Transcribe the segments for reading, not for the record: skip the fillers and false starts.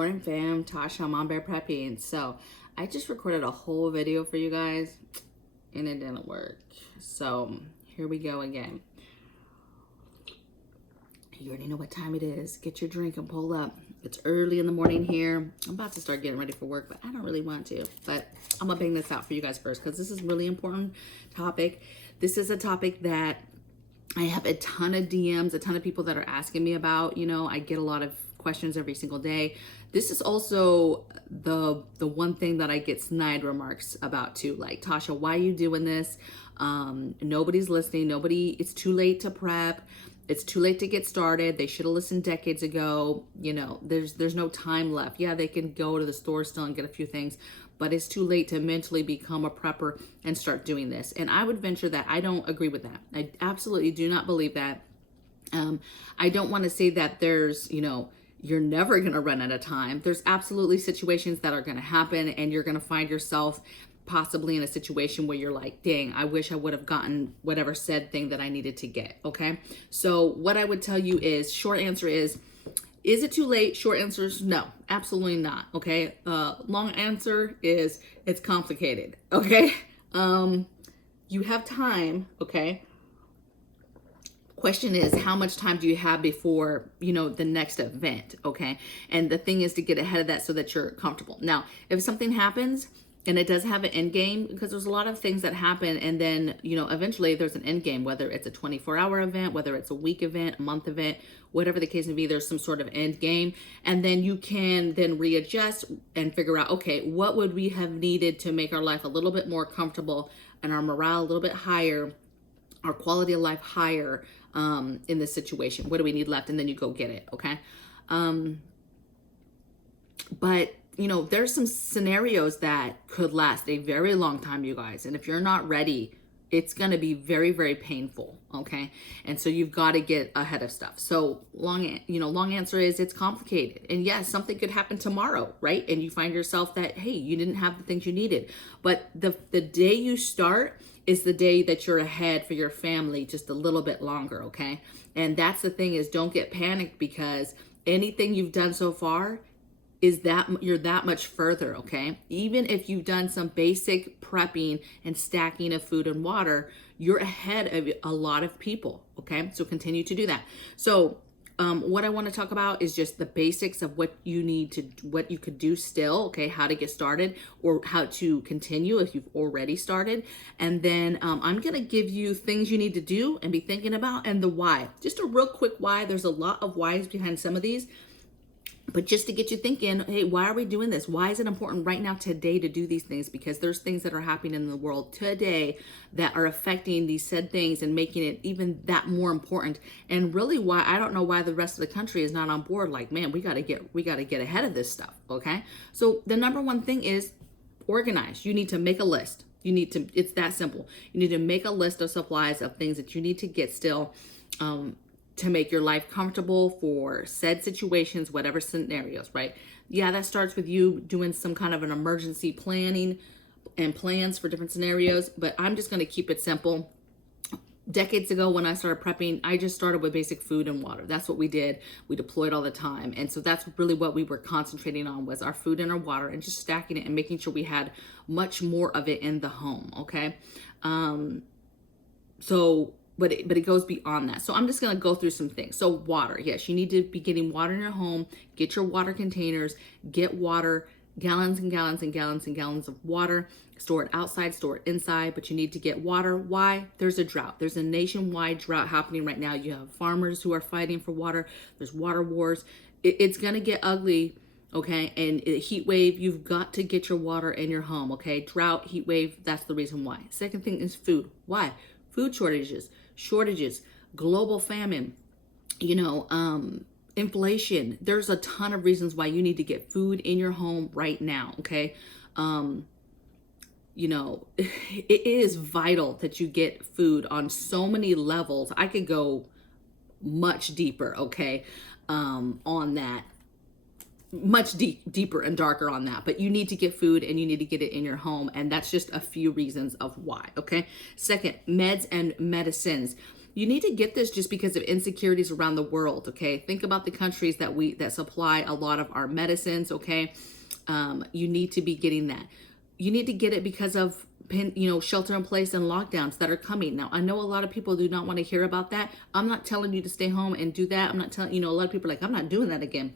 Morning fam, Tasha, MAMABEAR prepping. So I just recorded a whole video for you guys and it didn't work. So here we go again. You already know what time it is. Get your drink and pull up. It's early in the morning here. I'm about to start getting ready for work, but I don't really want to. But I'm gonna bang this out for you guys first because this is a really important topic. This is a topic that I have a ton of DMs, a ton of people that are asking me about. You know, I get a lot of questions every single day. This is also the one thing that I get snide remarks about too. Like, Tasha, why are you doing this? Nobody's listening. It's too late to prep. It's too late to get started. They should have listened decades ago. You know, there's no time left. Yeah, they can go to the store still and get a few things, but it's too late to mentally become a prepper and start doing this. And I would venture that I don't agree with that. I absolutely do not believe that. I don't want to say that there's, you're never going to run out of time. There's absolutely situations that are going to happen and you're going to find yourself possibly in a situation where you're like, dang, I wish I would have gotten whatever said thing that I needed to get. Okay. So what I would tell you is, short answer is it too late? Short answer is no, absolutely not. Okay. Long answer is it's complicated. Okay. You have time. Okay. Question is, how much time do you have before, the next event? Okay. And the thing is to get ahead of that so that you're comfortable. Now, if something happens and it does have an end game, because there's a lot of things that happen and then, eventually there's an end game, whether it's a 24-hour event, whether it's a week event, a month event, whatever the case may be, there's some sort of end game. And then you can then readjust and figure out, okay, what would we have needed to make our life a little bit more comfortable and our morale a little bit higher, our quality of life higher in this situation? What do we need left? And then you go get it. Okay. But there's some scenarios that could last a very long time, you guys. And if you're not ready, it's going to be very, very painful. Okay. And so you've got to get ahead of stuff. So long answer is it's complicated. And yes, something could happen tomorrow, right? And you find yourself that, hey, you didn't have the things you needed. But the day you start is the day that you're ahead for your family just a little bit longer. Okay. And that's the thing, is don't get panicked, because anything you've done so far is that you're that much further. Okay. Even if you've done some basic prepping and stacking of food and water, you're ahead of a lot of people. Okay. So continue to do that. So what I want to talk about is just the basics of what you could do still. Okay. How to get started or how to continue if you've already started. And then I'm going to give you things you need to do and be thinking about, and the why. Just a real quick why. There's a lot of whys behind some of these. But just to get you thinking, hey, why are we doing this? Why is it important right now today to do these things? Because there's things that are happening in the world today that are affecting these said things and making it even that more important. And really, why I don't know why the rest of the country is not on board. Like, man, we got to get ahead of this stuff. Okay. So the number one thing is organize. You need to make a list. It's that simple. You need to make a list of supplies of things that you need to get still, to make your life comfortable for said situations, whatever scenarios, right? Yeah, that starts with you doing some kind of an emergency planning and plans for different scenarios, but I'm just going to keep it simple. Decades ago, when I started prepping, I just started with basic food and water. That's what we did. We deployed all the time. And so that's really what we were concentrating on, was our food and our water, and just stacking it and making sure we had much more of it in the home. Okay. But it goes beyond that. So I'm just going to go through some things. So water. Yes, you need to be getting water in your home. Get your water containers. Get water, gallons and gallons and gallons and gallons of water. Store it outside, store it inside, but you need to get water. Why? There's a drought. There's a nationwide drought happening right now. You have farmers who are fighting for water. There's water wars. It's going to get ugly. Okay. And heat wave, you've got to get your water in your home. Okay. Drought, heat wave, that's the reason why. Second thing is food. Why? Food shortages, global famine, inflation. There's a ton of reasons why you need to get food in your home right now. Okay. It is vital that you get food on so many levels. I could go much deeper. Okay. On that. Much deeper and darker on that, but you need to get food and you need to get it in your home. And that's just a few reasons of why. Okay. Second, meds and medicines. You need to get this just because of insecurities around the world, okay? Think about the countries that supply a lot of our medicines, okay? You need to be getting that. You need to get it because of shelter in place and lockdowns that are coming. Now, I know a lot of people do not want to hear about that. I'm not telling you to stay home and do that. I'm not telling, a lot of people are like, I'm not doing that again.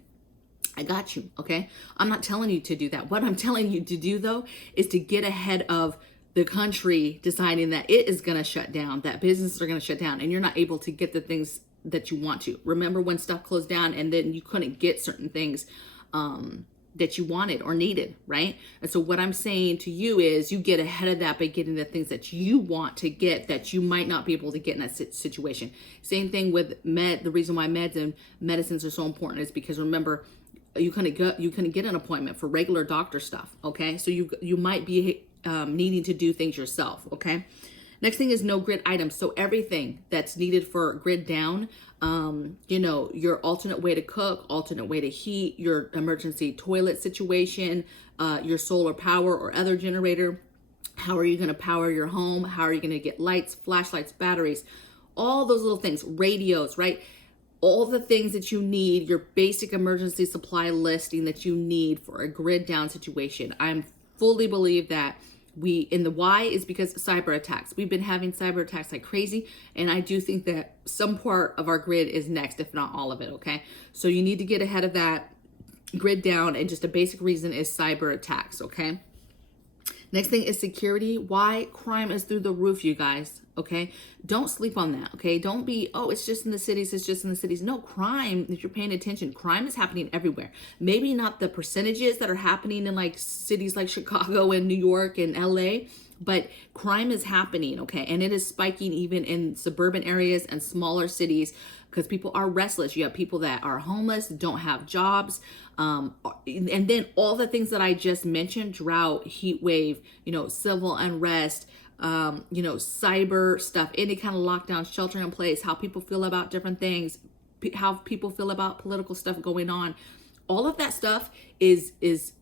I got you, okay? I'm not telling you to do that. What I'm telling you to do, though, is to get ahead of the country deciding that it is going to shut down, that businesses are going to shut down, and you're not able to get the things that you want to. Remember when stuff closed down and then you couldn't get certain things that you wanted or needed, right? And so what I'm saying to you is you get ahead of that by getting the things that you want to get that you might not be able to get in that situation. Same thing with the reason why meds and medicines are so important is because remember, you couldn't get an appointment for regular doctor stuff, okay? So you might be needing to do things yourself, okay? Next thing is no grid items. So everything that's needed for grid down, your alternate way to cook, alternate way to heat, your emergency toilet situation, your solar power or other generator. How are you going to power your home? How are you going to get lights, flashlights, batteries, all those little things, radios, right? All the things that you need, your basic emergency supply listing that you need for a grid down situation. I'm fully believe that the why is because of cyber attacks. We've been having cyber attacks like crazy, and I do think that some part of our grid is next, if not all of it, okay? So you need to get ahead of that grid down, and just a basic reason is cyber attacks, okay? Next thing is security. Why? Crime is through the roof, you guys, okay? Don't sleep on that, okay? Don't be, oh, it's just in the cities, it's just in the cities. No, crime, if you're paying attention, crime is happening everywhere. Maybe not the percentages that are happening in like cities like Chicago and New York and LA, but crime is happening, okay? And it is spiking even in suburban areas and smaller cities because people are restless. You have people that are homeless, don't have jobs, and then all the things that I just mentioned, drought, heat wave, civil unrest, cyber stuff, any kind of lockdown, shelter in place, how people feel about different things, how people feel about political stuff going on. All of that stuff is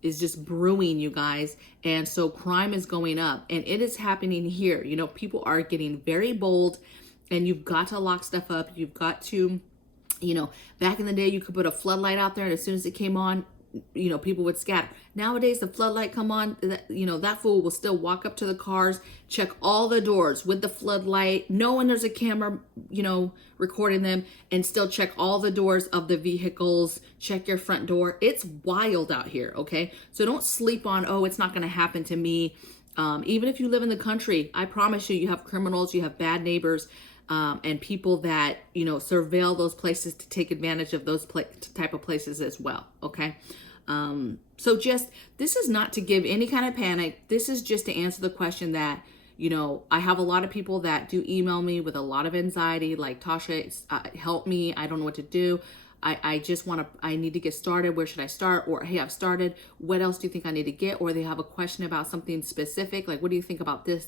just brewing, you guys. And so crime is going up, and it is happening here. People are getting very bold, and you've got to lock stuff up. You've got to, back in the day, you could put a floodlight out there, and as soon as it came on, people would scatter. Nowadays, the floodlight come on, that fool will still walk up to the cars, check all the doors with the floodlight, knowing there's a camera, recording them, and still check all the doors of the vehicles, check your front door. It's wild out here, okay? So don't sleep on, oh, it's not going to happen to me. Even if you live in the country, I promise you have criminals, you have bad neighbors, and people that, surveil those places to take advantage of those type of places as well, okay? So this is not to give any kind of panic. This is just to answer the question that, I have a lot of people that do email me with a lot of anxiety, like, Tasha, help me. I don't know what to do. I need to get started. Where should I start? Or, hey, I've started. What else do you think I need to get? Or they have a question about something specific. Like, what do you think about this,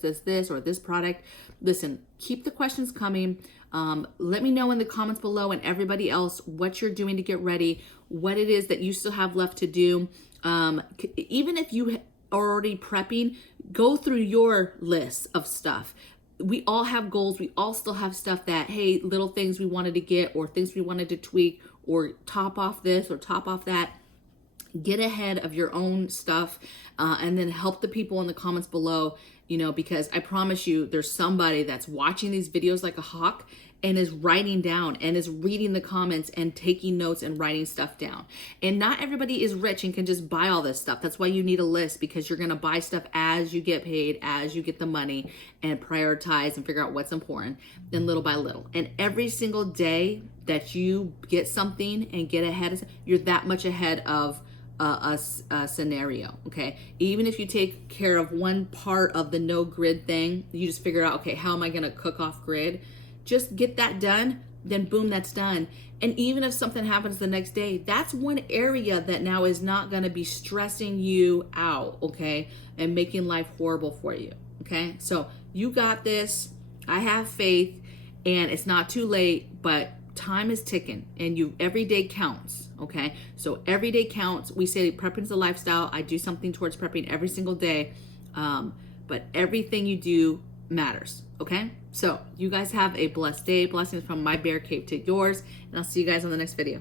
or this product? Listen, keep the questions coming. Let me know in the comments below, and everybody else, what you're doing to get ready, what it is that you still have left to do. Even if you are already prepping, go through your list of stuff. We all have goals. We all still have stuff that, hey, little things we wanted to get, or things we wanted to tweak, or top off this or top off that. Get ahead of your own stuff, and then help the people in the comments below, because I promise you there's somebody that's watching these videos like a hawk and is writing down and is reading the comments and taking notes and writing stuff down. And not everybody is rich and can just buy all this stuff. That's why you need a list, because you're going to buy stuff as you get paid, as you get the money, and prioritize and figure out what's important, then little by little. And every single day that you get something and get ahead, you're that much ahead of a scenario, okay? Even if you take care of one part of the no grid thing, you just figure out, okay, how am I going to cook off grid? Just get that done, then boom, that's done. And even if something happens the next day, that's one area that now is not going to be stressing you out, okay? And making life horrible for you, okay? So you got this. I have faith, and it's not too late, but time is ticking, and every day counts, okay? So every day counts. We say prepping's a lifestyle. I do something towards prepping every single day, but everything you do matters. Okay, so you guys have a blessed day. Blessings from my bear cave to yours, and I'll see you guys on the next video.